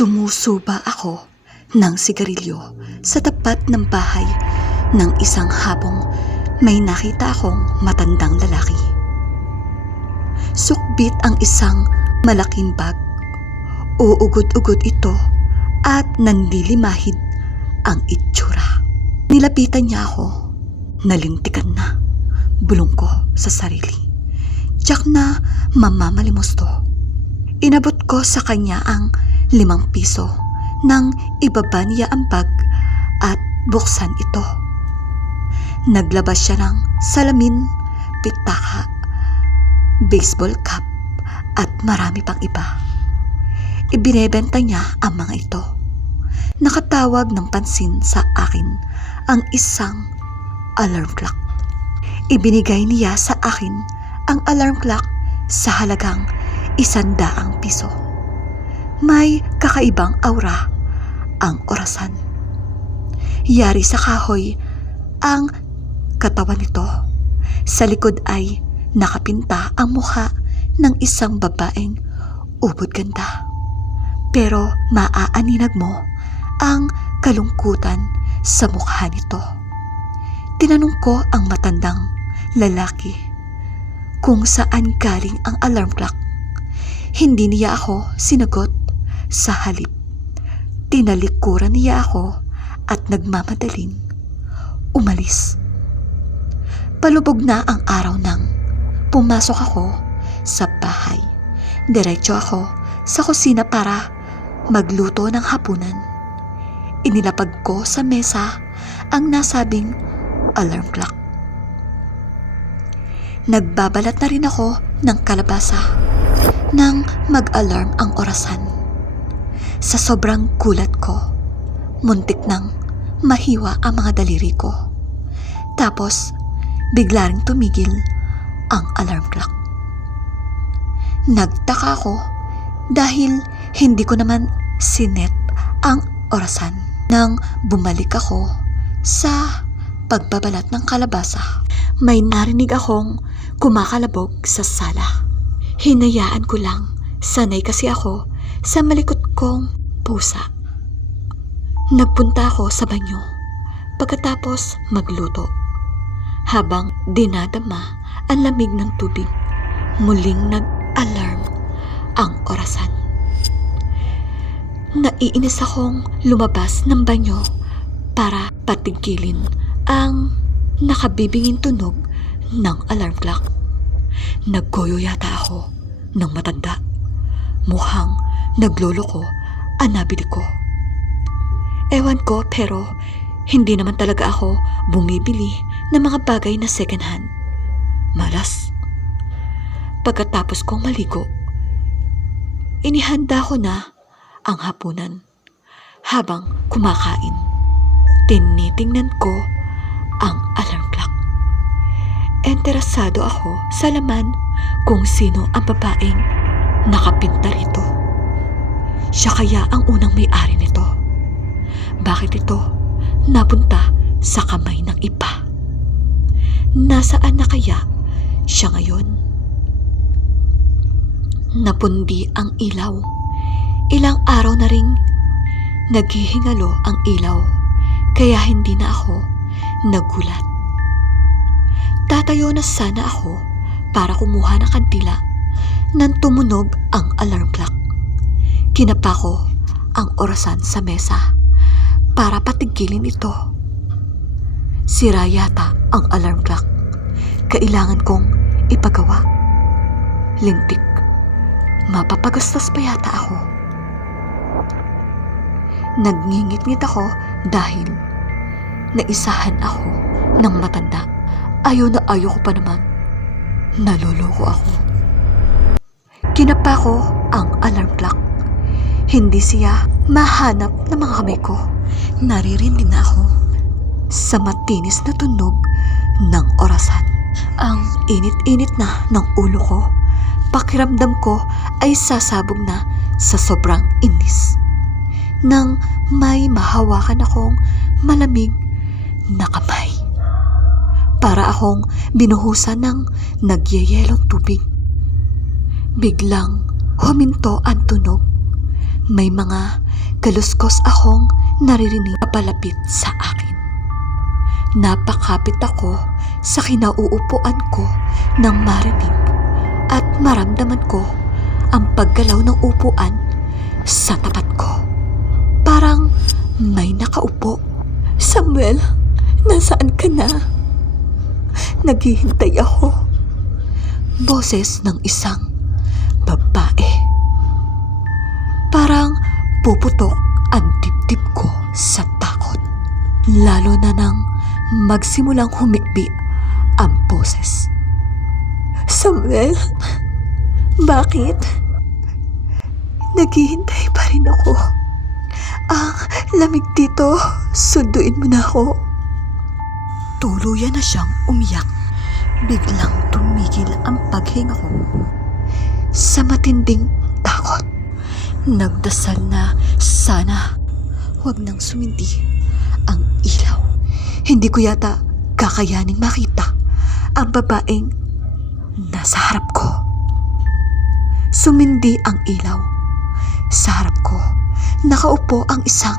Sumusuba ako ng sigarilyo sa tapat ng bahay ng isang habong may nakita akong matandang lalaki. Sukbit ang isang malaking bag. Uugod-ugod ito at nanlilimahid ang itsura. Nilapitan niya ako. Nalintikan na. Bulong ko sa sarili. Tiyak na mamamalimos to. Inabot ko sa kanya ang 5 piso nang ibaba niya ang bag at buksan ito. Naglabas siya ng salamin, pitaka, baseball cap at marami pang iba. Ibinebenta niya ang mga ito. Nakatawag ng pansin sa akin ang isang alarm clock. Ibinigay niya sa akin ang alarm clock sa halagang 100 piso. May kakaibang aura ang orasan. Yari sa kahoy ang katawan nito. Sa likod ay nakapinta ang mukha ng isang babaeng ubod ganda. Pero maaaninag mo ang kalungkutan sa mukha nito. Tinanong ko ang matandang lalaki kung saan galing ang alarm clock. Hindi niya ako sinagot. Sa halip, tinalikuran niya ako at nagmamadaling umalis. Palubog na ang araw nang pumasok ako sa bahay. Diretso ako sa kusina para magluto ng hapunan. Inilapag ko sa mesa ang nasabing alarm clock. Nagbabalat na rin ako ng kalabasa nang mag-alarm ang orasan. Sa sobrang gulat ko, muntik nang mahiwa ang mga daliri ko. Tapos, bigla ring tumigil ang alarm clock. Nagtaka ako dahil hindi ko naman sinet ang orasan. Nang bumalik ako sa pagbabalat ng kalabasa, may narinig akong kumakalabog sa sala. Hinayaan ko lang, sanay kasi ako sa malikot kong pusa. Nagpunta ako sa banyo pagkatapos magluto. Habang dinadama ang lamig ng tubig, muling nag-alarm ang orasan. Naiinis akong lumabas ng banyo para patigilin ang nakabibinging tunog ng alarm clock. Naggoyo yata ako ng matanda. Mukhang nagloloko ang nabili ko. Ewan ko pero hindi naman talaga ako bumibili ng mga bagay na second hand. Malas. Pagkatapos kong maligo, inihanda ko na ang hapunan. Habang kumakain, tinitingnan ko ang alarm clock. Interesado ako sa laman kung sino ang babaeng nakapinta rito. Siya kaya ang unang may-ari nito. Bakit ito napunta sa kamay ng iba? Nasaan na kaya siya ngayon? Napundi ang ilaw. Ilang araw na ring naghihingalo ang ilaw, kaya hindi na ako nagulat. Tatayo na sana ako para kumuha ng kandila nang tumunog ang alarm clock. Kinapa ko ang orasan sa mesa para patigilin ito. Sira yata ang alarm clock. Kailangan kong ipagawa. Lintik. Mapapagastos pa yata ako. Nagngingit-ngit ako dahil naisahan ako ng matanda. Ayaw na ayaw ko pa naman. Naloloko ako. Kinapa ko ang alarm clock. Hindi siya mahanap ng mga kamay ko. Naririndi na ako sa matinis na tunog ng orasan. Ang init-init na ng ulo ko. Pakiramdam ko ay sasabog na sa sobrang inis. Nang may mahawakan akong malamig na kamay. Para akong binuhusan ng nagyayelong tubig. Biglang huminto ang tunog. May mga kaluskos akong naririnig na palapit sa akin. Napakapit ako sa kinauupuan ko nang marinig at maramdaman ko ang paggalaw ng upuan sa tapat ko. Parang may nakaupo. Samuel, nasaan ka na? Naghihintay ako. Boses ng isang babae. Parang puputok ang dibdib ko sa takot. Lalo na nang magsimulang humikbi ang boses. Samuel, bakit? Naghihintay pa rin ako. Ang lamig dito, sunduin mo na ako. Tuluyan na siyang umiyak. Biglang tumigil ang paghinga ko. Sa matinding takot, nagdasal na sana huwag nang sumindi ang ilaw. Hindi ko yata kakayaning makita ang babaeng nasa harap ko. Sumindi ang ilaw. Sa harap ko, nakaupo ang isang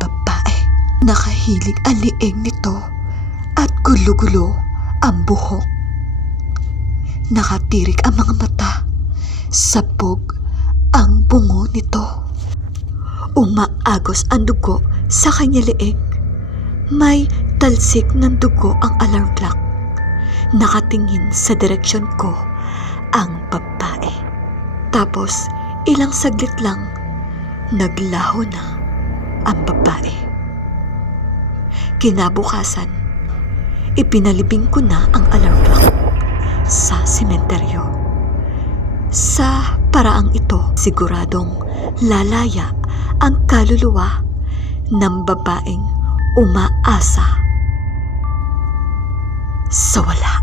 babae. Nakahilig ang liig nito at gulo-gulo ang buhok. Nakatirik ang mga mata. Sabog ang bungo nito. Umaagos ang dugo sa kanya liig. May talsik ng dugo ang alarm clock. Nakatingin sa direksyon ko ang babae. Tapos ilang saglit lang, naglaho na ang babae. Kinabukasan, ipinalibing ko na ang alarm clock sa sementeryo. Sa paraang ito, siguradong lalaya ang kaluluwa ng babaeng umaasa sa wala.